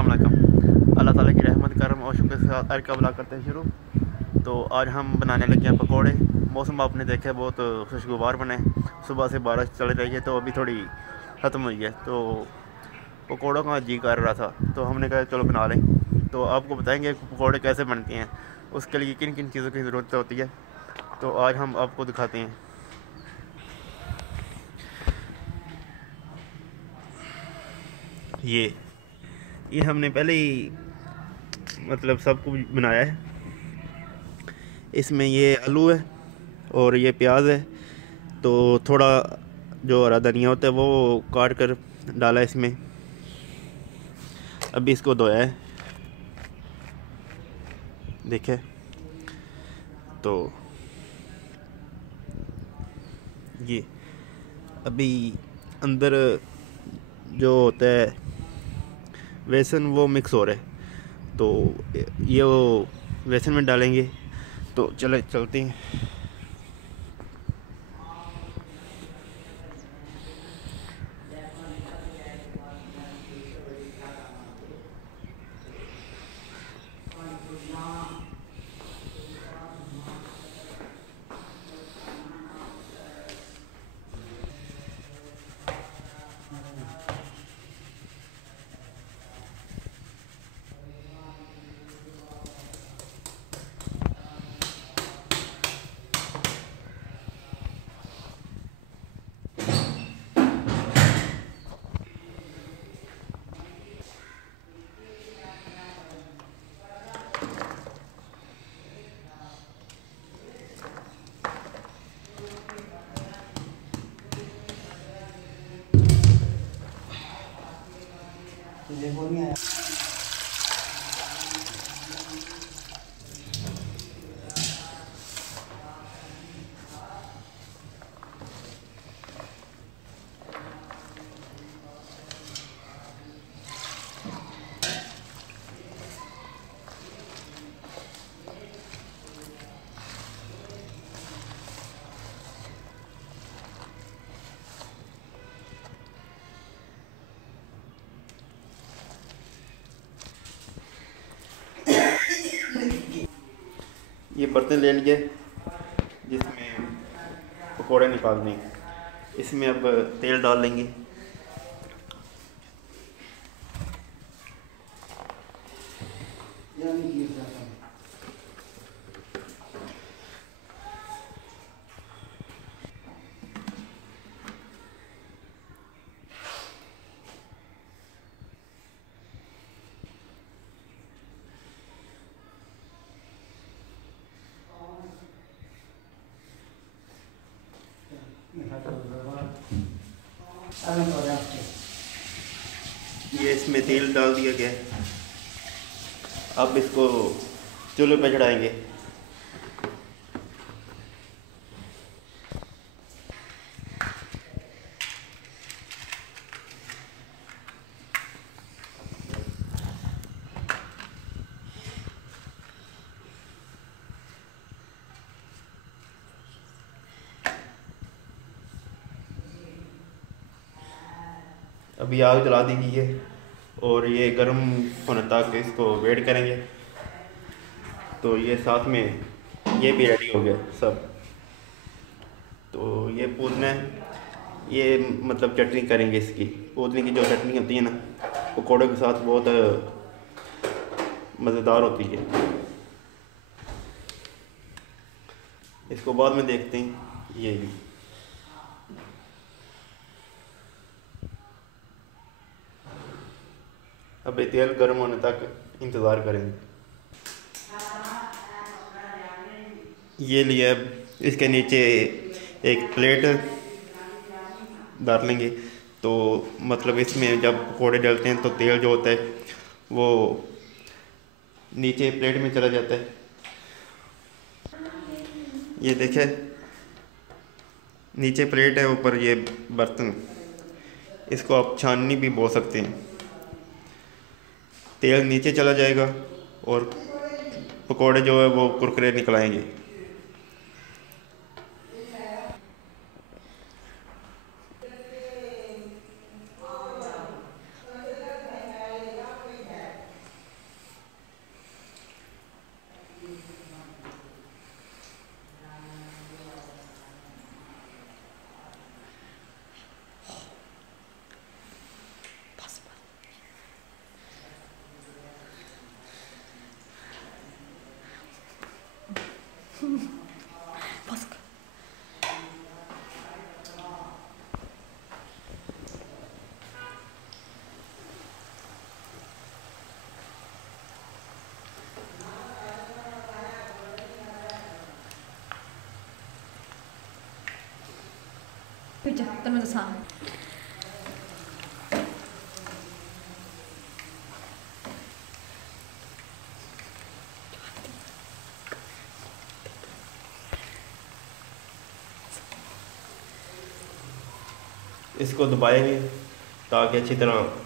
अस्सलाम वालेकुम। अल्लाह ताला की रहमत करम और शुक्र के साथ आज का व्लॉग करते हैं शुरू। तो आज हम बनाने लगे हैं पकोड़े। मौसम आपने देखा बहुत खुशगवार बने, सुबह से बारिश चल रही है तो अभी थोड़ी ख़त्म हुई है, तो पकोड़ों का जी कर रहा था तो हमने कहा चलो बना लें। तो आपको बताएंगे पकोड़े कैसे बनते हैं, उसके लिए किन किन चीज़ों की ज़रूरत होती है, तो आज हम आपको दिखाते हैं। ये हमने पहले ही मतलब सब कुछ बनाया है। इसमें ये आलू है और ये प्याज है, तो थोड़ा जो हरा धनिया होता है वो काट कर डाला इसमें। अभी इसको धोया है, देखे तो ये अभी अंदर जो होता है बेसन वो मिक्स हो रहा है, तो ये वो बेसन में डालेंगे। तो चले चलते हैं। ये बर्तन ले लिए जिसमें पकोड़े निकालने हैं। इसमें अब तेल डाल लेंगे। ये इसमें तेल डाल दिया गया। अब इसको चूल्हे पे चढ़ाएंगे। अभी आग जला दी गई है और ये गर्म होने तक इसको वेट करेंगे। तो ये साथ में ये भी रेडी हो गया सब। तो ये पुदीना है, ये मतलब चटनी करेंगे इसकी। पुदीने की जो चटनी होती है ना, पकौड़ों के साथ बहुत मज़ेदार होती है। इसको बाद में देखते हैं। ये भी अब तेल गर्म होने तक इंतज़ार करेंगे। ये लिए अब इसके नीचे एक प्लेट डाल लेंगे। तो मतलब इसमें जब पकौड़े डालते हैं तो तेल जो होता है वो नीचे प्लेट में चला जाता है। ये देखे नीचे प्लेट है, ऊपर ये बर्तन। इसको आप छाननी भी बोल सकते हैं। तेल नीचे चला जाएगा और पकोड़े जो है वो कुरकुरे निकल आएंगे। बस तेन मैं दसा इसको दबाएंगे ताकि अच्छी तरह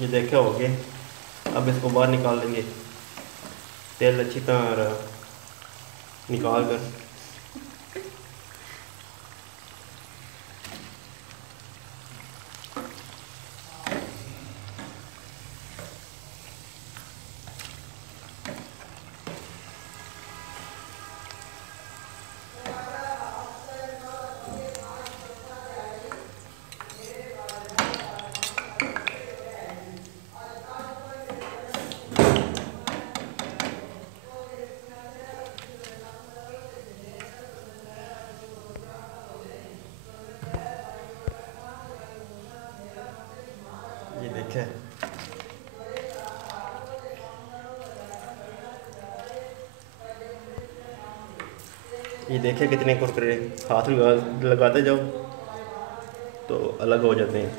ये देखे हो गए। अब इसको बाहर निकाल लेंगे, तेल अच्छी तरह निकाल कर। ये देखे, ये देखे कितने कुरकुरे, हाथ लगाते जाओ तो अलग हो जाते हैं।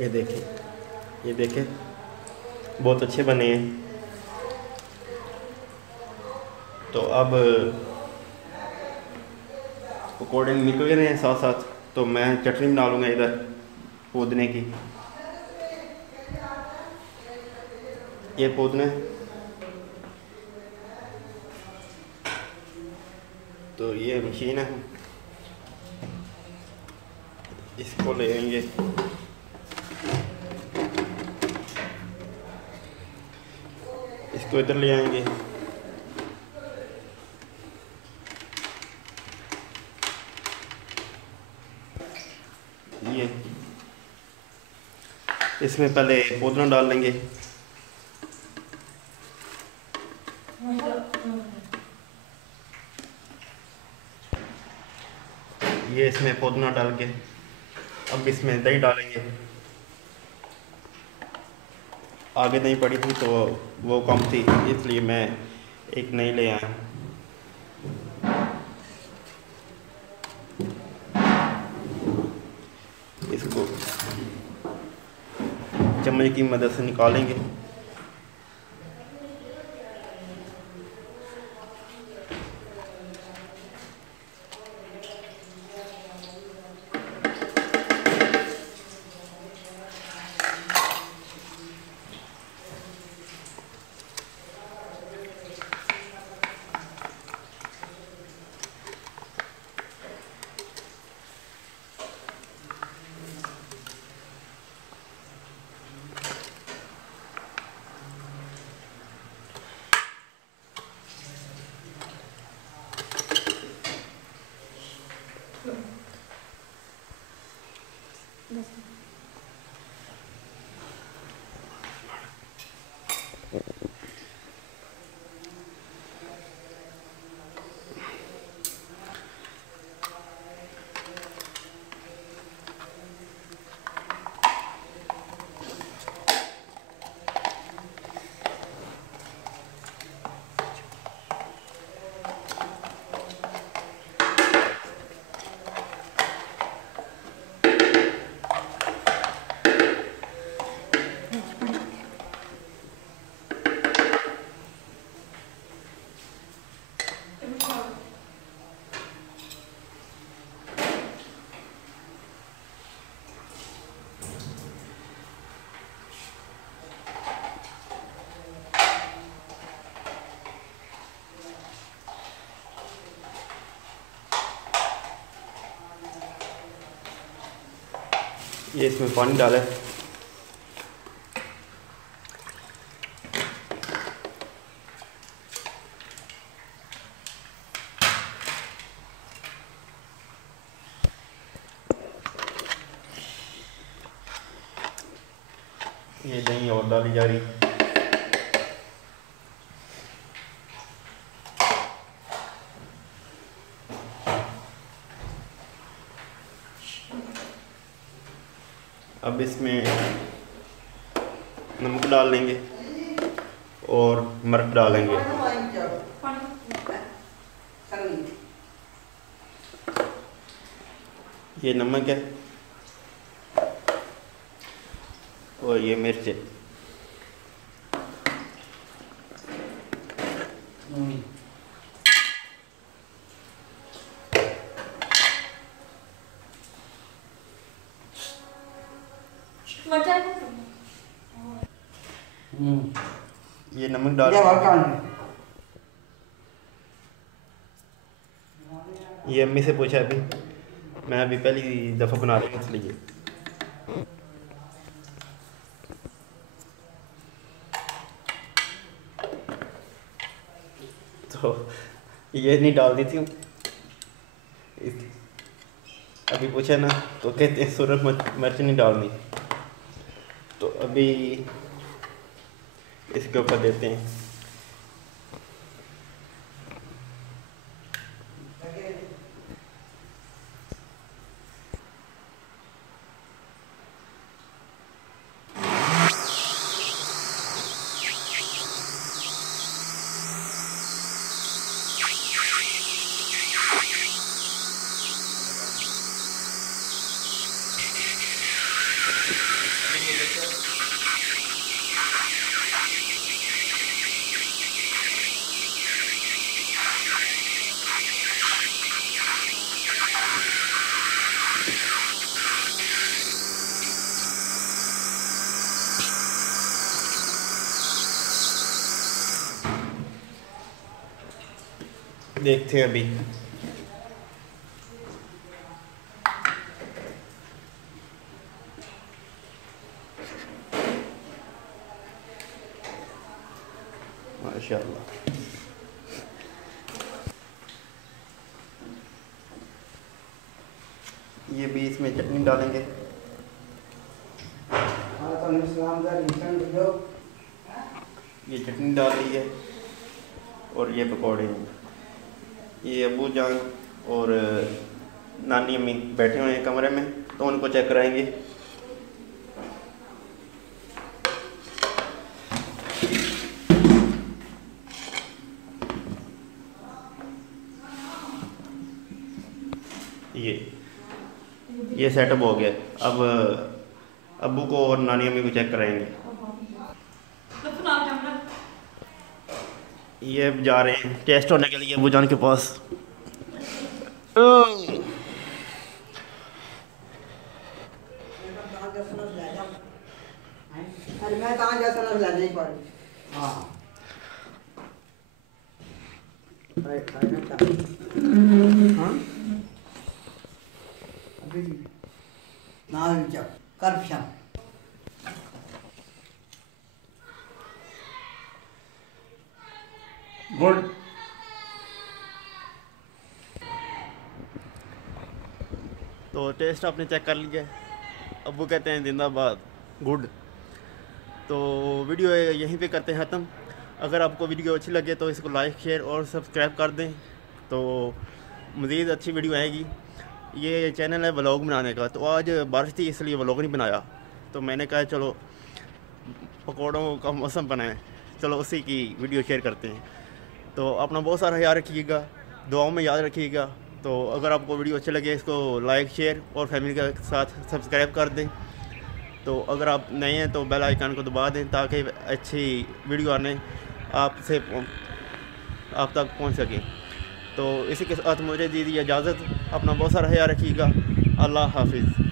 ये देखें, ये देखें, बहुत अच्छे बने हैं। तो अब पकौड़े निकल गए हैं साथ साथ, तो मैं चटनी बना लूँगा इधर पुदीने की। ये पुदीना, तो ये मशीन है, इसको ले आएंगे। इसको इधर ले आएंगे। ये इसमें पहले पुदीना डाल लेंगे। ये इसमें पुदीना डाल के अब इसमें दही डालेंगे। आगे दही पड़ी थी तो वो कम थी, इसलिए मैं एक नई ले आया। इसको चम्मच की मदद से निकालेंगे। ये इसमें पानी डाला है। ये दही और डाली जा रही। अब इसमें नमक डाल लेंगे और मिर्च डालेंगे। ये नमक है और ये मिर्च है। ये नमक डाल, ये अम्मी से पूछा अभी, मैं अभी पहली दफ़ा बना रही हूँ इसलिए। तो ये नहीं डाल दी थी अभी, पूछा ना तो कहते हैं सूरज मिर्च नहीं डालनी। तो अभी इसके ऊपर देते हैं। देखते हैं अभी। माशाअल्लाह। ये भी इसमें चटनी डालेंगे। ये चटनी डाल दी है और ये पकौड़े हैं। ये अबू जान और नानी अम्मी बैठे हुए हैं कमरे में, तो उनको चेक कराएंगे। ये सेटअप हो गया। अब अबू को और नानी अम्मी को चेक कराएंगे। ये जा रहे हैं टेस्ट होने के लिए अबू जान के पास। गुड। तो टेस्ट आपने चेक कर लिया है। अबू कहते हैं जिंदाबाद, गुड। तो वीडियो यहीं पे करते हैं ख़त्म। अगर आपको वीडियो अच्छी लगे तो इसको लाइक शेयर और सब्सक्राइब कर दें, तो मज़ीद अच्छी वीडियो आएगी। ये चैनल है व्लॉग बनाने का। तो आज बारिश थी इसलिए व्लॉग नहीं बनाया, तो मैंने कहा चलो पकौड़ों का मौसम बनाएं, चलो उसी की वीडियो शेयर करते हैं। तो अपना बहुत सारा ख्याल रखिएगा, दुआओं में याद रखिएगा। तो अगर आपको वीडियो अच्छे लगे इसको लाइक शेयर और फैमिली के साथ सब्सक्राइब कर दें। तो अगर आप नए हैं तो बेल आइकन को दबा दें ताकि अच्छी वीडियो आने आप तक पहुंच सके। तो इसी के साथ मुझे दीजिए इजाज़त। अपना बहुत सारा ख्याल रखिएगा। अल्लाह हाफिज़।